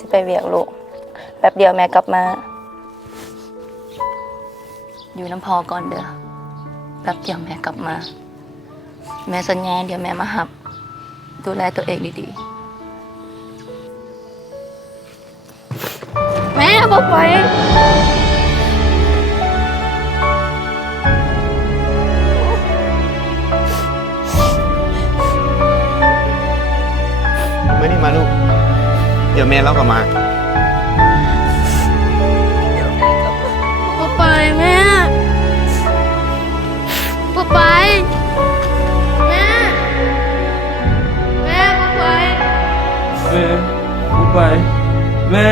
สิไปเวียกลูกแป๊บเดียวแม่กลับมา อยู่น้ำพอก่อนเด้อแป๊บเดียวแม่กลับมา แม่สัญญาเดี๋ยวแม่มาหับดูแลตัวเองดีๆแม่บอกไปไม่นี่มาลูก เดี๋ยวแม่เราก็มา ป๊าไปแม่ป๊าไปแม่แม่ป๊าไป แม่กูไปแม่